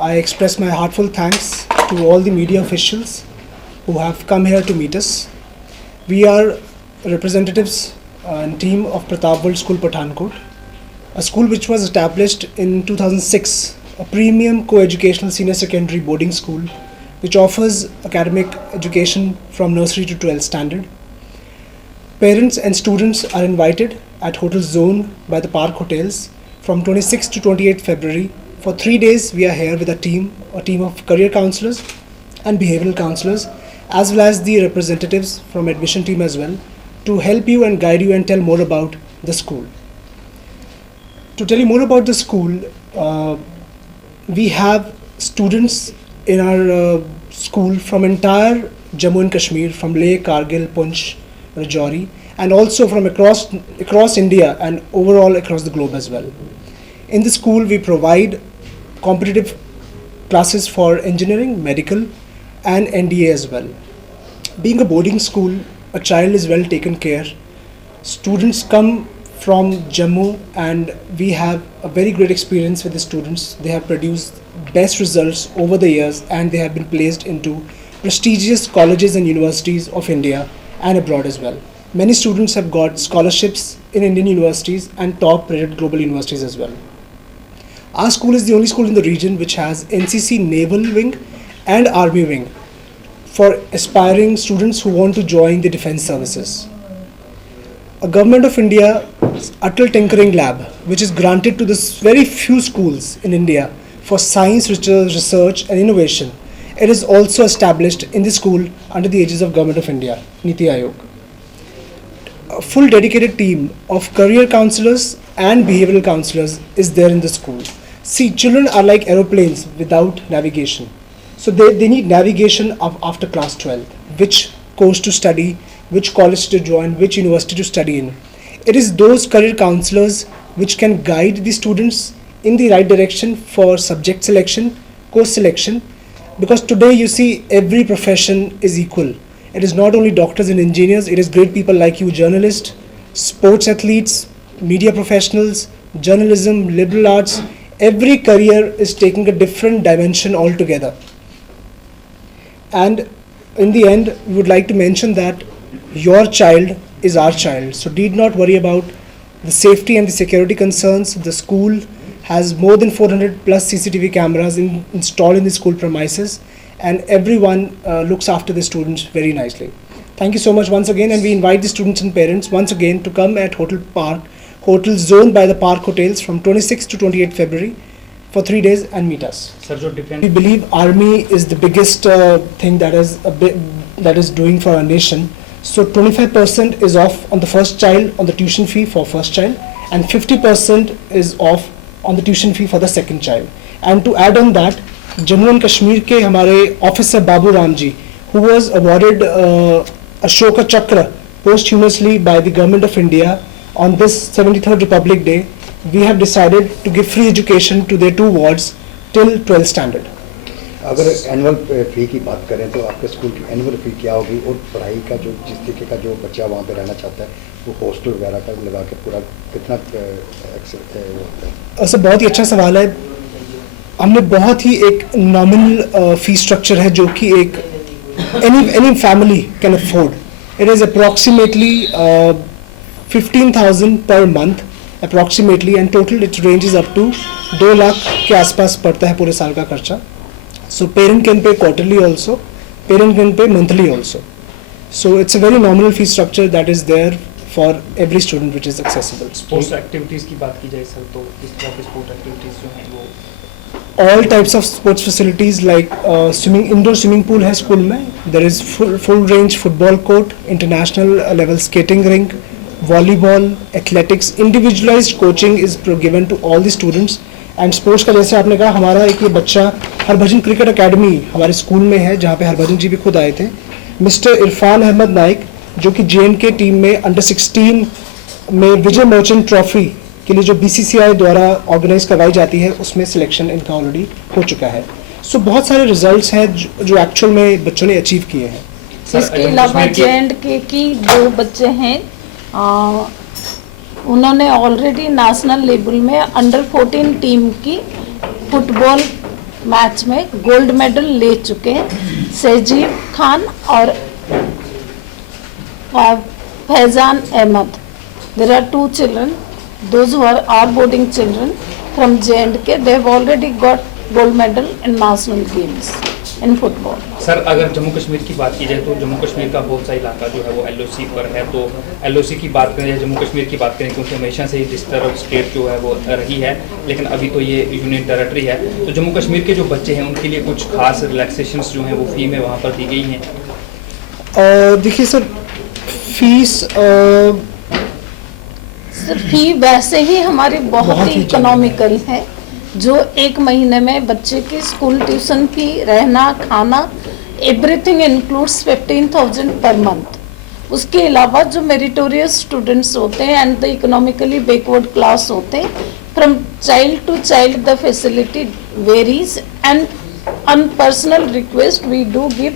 I express my heartfelt thanks to all the media officials who have come here to meet us. We are representatives and team of Pratap World School Pathankot, a school which was established in 2006, a premium co-educational senior secondary boarding school which offers academic education from nursery to 12th standard. Parents and students are invited at Hotel Zone by the Park Hotels from 26 to 28 February. For 3 days we are here with a team of career counselors and behavioral counselors, as well as the representatives from admission team as well, to help you and guide you and tell more about the school. To tell you more about the school, we have students in our school from entire Jammu and Kashmir, from Leh, Kargil, Punch, Rajouri, and also from across India and overall across the globe as well. In the school, we provide competitive classes for engineering, medical, and NDA as well. Being a boarding school, a child is well taken care. Students come from Jammu and we have a very great experience with the students. They have produced best results over the years and they have been placed into prestigious colleges and universities of India and abroad as well. Many students have got scholarships in Indian universities and top rated global universities as well. Our school is the only school in the region which has NCC Naval Wing and Army Wing for aspiring students who want to join the defense services. A Government of India Atal Tinkering Lab, which is granted to the very few schools in India for science, research and innovation. It is also established in the school under the aegis of Government of India, Niti Aayog. A full dedicated team of career counselors and behavioral counselors is there in the school. See, children are like aeroplanes without navigation. So they need navigation after class 12, which course to study, which college to join, which university to study in. It is those career counselors which can guide the students in the right direction for subject selection, course selection, because today you see every profession is equal. It is not only doctors and engineers, it is great people like you, journalists, sports athletes, media professionals, journalism, liberal arts. Every career is taking a different dimension altogether. And in the end, we would like to mention that your child is our child. So need not worry about the safety and the security concerns. The school has more than 400 plus CCTV cameras installed in the school premises, and everyone looks after the students very nicely. Thank you so much once again, and we invite the students and parents once again to come at Hotel Zone by the Park Hotels from 26 to 28 February for 3 days and meet us. Sir, we believe Army is the biggest thing that is doing for our nation. So 25% is off on the first child on the tuition fee for first child, and 50% is off on the tuition fee for the second child. And to add on that, Jammu and Kashmir ke hamare officer Babu Ramji, who was awarded Ashoka Chakra posthumously by the Government of India on this 73rd Republic Day, we have decided to give free education to their 2 wards till 12th standard. अगर annual फी की बात करें तो आपके school की annual फी क्या होगी, और पढ़ाई का जो जिस तरीके का जो बच्चा वहाँ पे रहना चाहता है वो हॉस्टल वगैरह का लगा के पूरा कितना ऐसा बहुत ही अच्छा सवाल है. हमने बहुत ही एक नॉमिनल फी स्ट्रक्चर है जो कि एक any family can afford. It is approximately 15,000 पर month approximately, and total it ranges up to 2 lakh के आसपास पड़ता है पूरे साल का खर्चा. So parent can pay quarterly also, parent can pay monthly also. So it's a very nominal fee structure that is there for every student which is accessible. Sports activities की बात की जाए सर, तो किस तरह के sport activities जो हैं वो? All types of sports facilities like indoor swimming pool है school में. There is full range football court, international level skating rink, volleyball, athletics. Individualized coaching is given to all the students. And sports का जैसे आपने कहा, हमारा एक ये बच्चा हरभजन क्रिकेट अकेडमी हमारे स्कूल में है, जहाँ पे हरभजन जी भी खुद आए थे. मिस्टर इरफान अहमद नाइक जो कि JNK टीम में अंडर 16 में विजय मर्चेंट ट्रॉफी के लिए जो BCCI द्वारा ऑर्गेनाइज करवाई जाती है उसमें सिलेक्शन इनका ऑलरेडी हो चुका है. सो बहुत सारे रिजल्ट्स हैं जो एक्चुअल में बच्चों ने अचीव किए हैं. इसके अलावा JNK की 2 बच्चे हैं, उन्होंने ऑलरेडी नेशनल लेवल में अंडर 14 टीम की फुटबॉल मैच में गोल्ड मेडल ले चुके हैं, सहजीव खान और Faizan Ahmad. There are 2 children, those who are our boarding children from J&K. They have already got gold medal in national games in football. Sir अगर जम्मू कश्मीर की बात की जाए तो जम्मू कश्मीर का बहुत सा इलाका जो है वो LOC पर है, तो LOC की बात करें या जम्मू कश्मीर की बात करें, क्योंकि हमेशा से ही डिस्टर्ब स्टेट जो है वो रही है, लेकिन अभी तो ये यूनियन टेरेटरी है, तो जम्मू कश्मीर के जो बच्चे हैं उनके लिए कुछ खास रिलैक्सेशंस जो हैं वो फी में वहाँ पर दी गई हैं. देखिए सर, फीस सर फी वैसे ही हमारी बहुत बहुत ही ही इकोनॉमिकल है, जो 1 महीने में बच्चे की स्कूल ट्यूशन फी, रहना, खाना, एवरीथिंग इंक्लूड्स 15,000 पर मंथ. उसके अलावा जो मेरिटोरियस स्टूडेंट्स होते हैं and the economically backward class होते हैं, from child to child the facility varies and on personal request we do give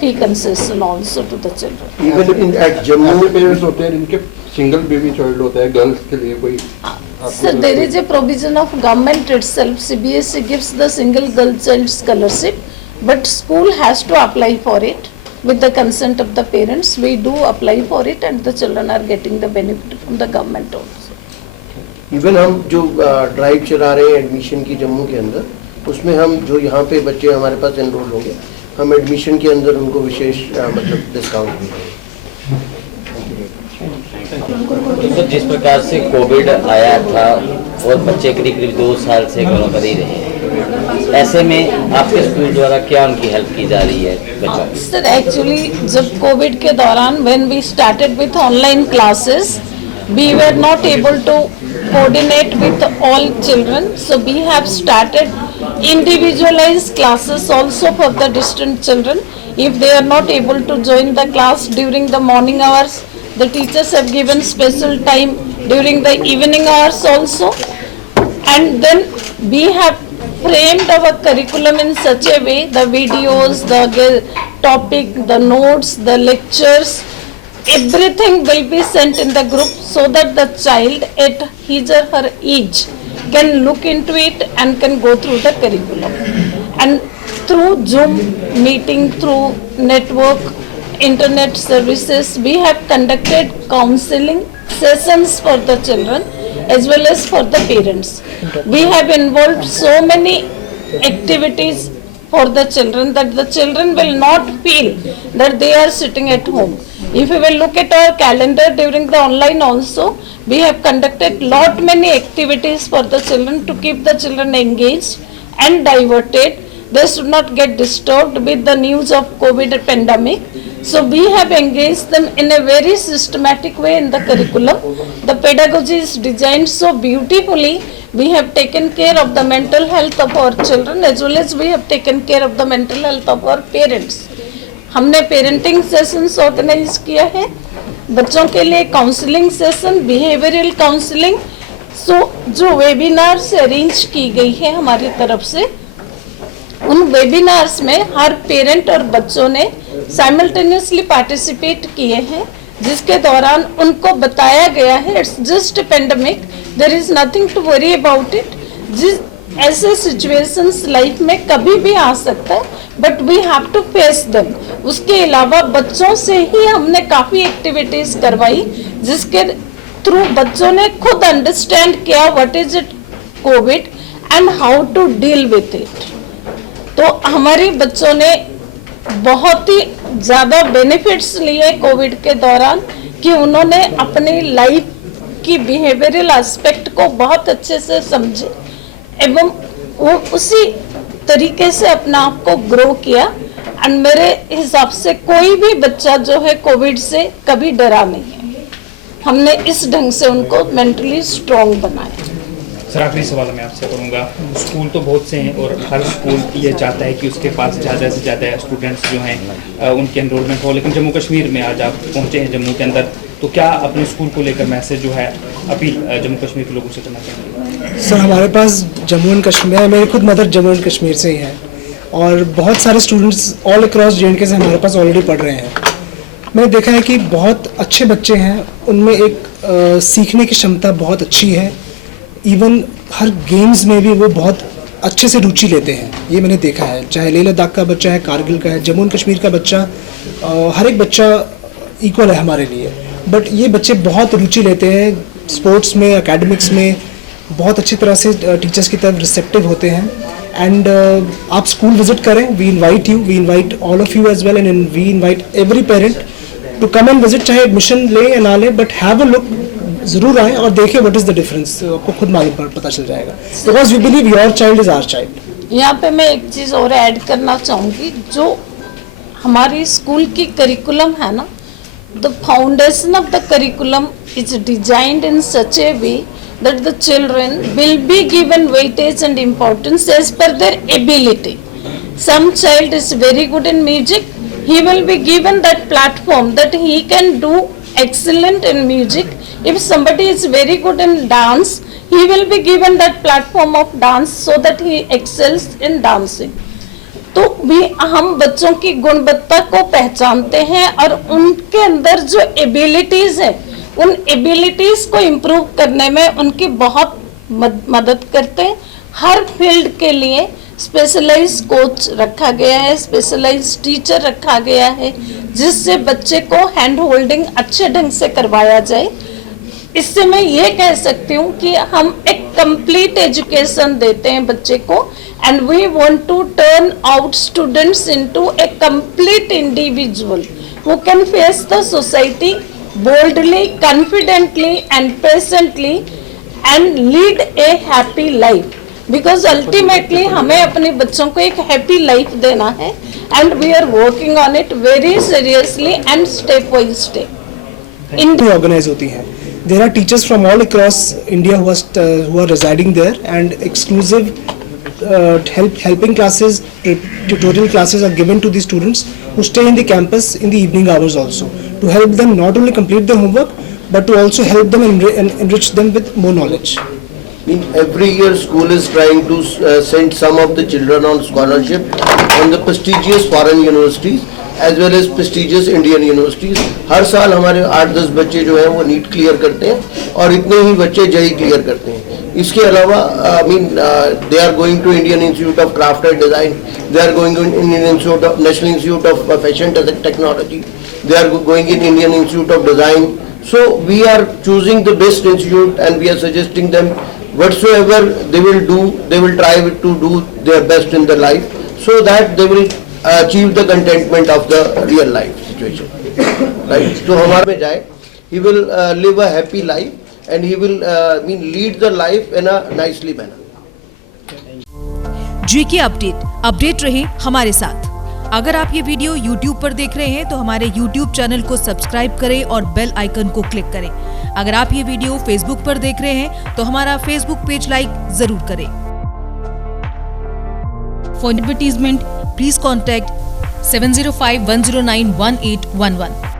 fee concession also to the children. Even in at Jammu parents होते हैं जिनके single baby child होता है, girls के लिए कोई Sir, there is a provision of government itself. CBSE gives the single girl child scholarship, but school has to apply for it with the consent of the parents. We do apply for it, and the children are getting the benefit from the government also. Even हम जो drive चला रहे हैं admission की जम्मू के अंदर, उसमें हम जो यहाँ पे बच्चे हमारे पास एनरोल होंगे, हम एडमिशन के अंदर उनको विशेष मतलब डिस्काउंट भी देंगे. तो जिस प्रकार से कोविड आया था और बच्चे करीब करीब 2 साल से घरों पर ही रहे हैं, ऐसे में आपके स्कूल द्वारा क्या उनकी हेल्प की जा रही है बच्चों की? Sir, actually, जब कोविड के दौरान when we started with online classes, we were not able to coordinate with all children, so we have started individualized classes also for the distant children. If they are not able to join the class during the morning hours, the teachers have given special time during the evening hours also, and then we have framed our curriculum in such a way, the videos, the topic, the notes, the lectures, everything will be sent in the group so that the child at his or her age can look into it and can go through the curriculum. And through Zoom meeting, through network, internet services, we have conducted counseling sessions for the children as well as for the parents. We have involved so many activities for the children that the children will not feel that they are sitting at home. If we will look at our calendar during the online also, we have conducted lot many activities for the children to keep the children engaged and diverted. They should not get disturbed with the news of COVID pandemic. So we have engaged them in a very systematic way in the curriculum. The pedagogy is designed so beautifully. We have taken care of the mental health of our children as well as we have taken care of the mental health of our parents. हमने parenting sessions organise किया है बच्चों के लिए, counselling session, behavioural counselling, सो जो webinars arrange की गई है हमारी तरफ से, उन वेबिनार्स में हर पेरेंट और बच्चों ने साइमल्टेनियसली पार्टिसिपेट किए हैं, जिसके दौरान उनको बताया गया है it's just a pandemic, there is nothing to worry about it. जिस ऐसे सिचुएशंस लाइफ में कभी भी आ सकता है, but we have to face them. उसके अलावा बच्चों से ही हमने काफ़ी एक्टिविटीज़ करवाई जिसके थ्रू बच्चों ने खुद अंडरस्टैंड किया what is it COVID and how to deal with it. तो हमारे बच्चों ने बहुत ही ज़्यादा बेनिफिट्स लिए कोविड के दौरान कि उन्होंने अपनी लाइफ की बिहेवियरल एस्पेक्ट को बहुत अच्छे से समझे एवं वो उसी तरीके से अपना आप को ग्रो किया. एंड मेरे हिसाब से कोई भी बच्चा जो है कोविड से कभी डरा नहीं है. हमने इस ढंग से उनको मेंटली स्ट्रॉन्ग बनाया. सर आखिरी सवाल मैं आपसे करूँगा, स्कूल तो बहुत से हैं और हर स्कूल ये चाहता है कि उसके पास ज़्यादा से ज़्यादा स्टूडेंट्स जो हैं उनकी एनरोलमेंट हो, लेकिन जम्मू कश्मीर में आज आप पहुँचे हैं जम्मू के अंदर, तो क्या अपने स्कूल को लेकर मैसेज जो है अपील जम्मू कश्मीर के लोगों से करना चाहेंगे? सर हमारे पास जम्मू एंड कश्मीर, मेरी खुद मदर जम्मू एंड कश्मीर से ही है और बहुत सारे स्टूडेंट्स ऑल अक्रॉस J&K से हमारे पास ऑलरेडी पढ़ रहे हैं. मैंने देखा है कि बहुत अच्छे बच्चे हैं, उनमें एक सीखने की क्षमता बहुत अच्छी है. इवन हर गेम्स में भी वो बहुत अच्छे से रुचि लेते हैं, ये मैंने देखा है। चाहे लेह लद्दाख का बच्चा है, कारगिल का है, जम्मू एंड कश्मीर का बच्चा, हर एक बच्चा इक्वल है हमारे लिए। बट ये बच्चे बहुत रुचि लेते हैं स्पोर्ट्स में, एकेडमिक्स में, बहुत अच्छी तरह से टीचर्स की तरफ रिसेप्टिव होते हैं। एंड आप स्कूल विजिट करें, we invite all of you as well, and we invite every parent to come and visit, चाहे एडमिशन ले या ना ले, बट हैव अ लुक, ज़रूर आएँ और देखिए व्हाट इज़ द डिफरेंस, आपको खुद मालूम पता चल जाएगा। Because we believe your child is our child. यहाँ पे मैं एक चीज़ और ऐड करना चाहूँगी, जो हमारी स्कूल की करिकुलम है ना, the foundation of the curriculum is designed in such A way that the children will be given weightage and importance as per their ability. Some child is very good in music, he will be given that platform that he can do excellent in music. If somebody is very good in dance, he will be given that platform of dance so that he excels in dancing. तो भी हम बच्चों की गुणवत्ता को पहचानते हैं और उनके अंदर जो एबिलिटीज है, उन एबिलिटीज को इम्प्रूव करने में उनकी बहुत मदद करते हैं। हर फील्ड के लिए स्पेशलाइज कोच रखा गया है, स्पेशलाइज टीचर रखा गया है, जिससे बच्चे को हैंड होल्डिंग अच्छे ढंग से करवाया जाए। इससे मैं ये कह सकती हूँ कि हम एक कंप्लीट एजुकेशन देते हैं बच्चे को, and we want to turn out students into a complete individual who can face the society boldly, confidently and patiently and lead a happy life, because ultimately हमें अपने बच्चों को एक happy life देना है, and we are working on it very seriously and step by step. Organize होती हैं. There are teachers from all across India who are residing there, and exclusive helping classes, tutorial classes are given to the students who stay in the campus in the evening hours also, to help them not only complete their homework but to also help them and enrich them with more knowledge. Every year school is trying to send some of the children on scholarship on the prestigious foreign universities as well as prestigious Indian universities. हर साल हमारे 8-10 बच्चे जो हैं वो NEET clear करते हैं और इतने ही बच्चे जेई क्लियर करते हैं। इसके अलावा they are going to Indian Institute of Craft and Design, they are going to Indian Institute of National Institute of Fashion Technology, they are going in Indian Institute of Design. So we are choosing the best institute and we are suggesting them whatsoever they will do, they will try to do their best in their life so that they will achieve the contentment of the real life situation. Right? So हमारे में जाए, he will live a happy life and he will lead the life in a nicely manner. GK update रहे हमारे साथ। अगर आप ये video YouTube पर देख रहे हैं तो हमारे YouTube चैनल को सब्सक्राइब करें और बेल आइकन को क्लिक करें। अगर आप ये वीडियो Facebook पर देख रहे हैं तो हमारा Facebook पेज लाइक जरूर करें। For advertisement, please contact 705-109-1811.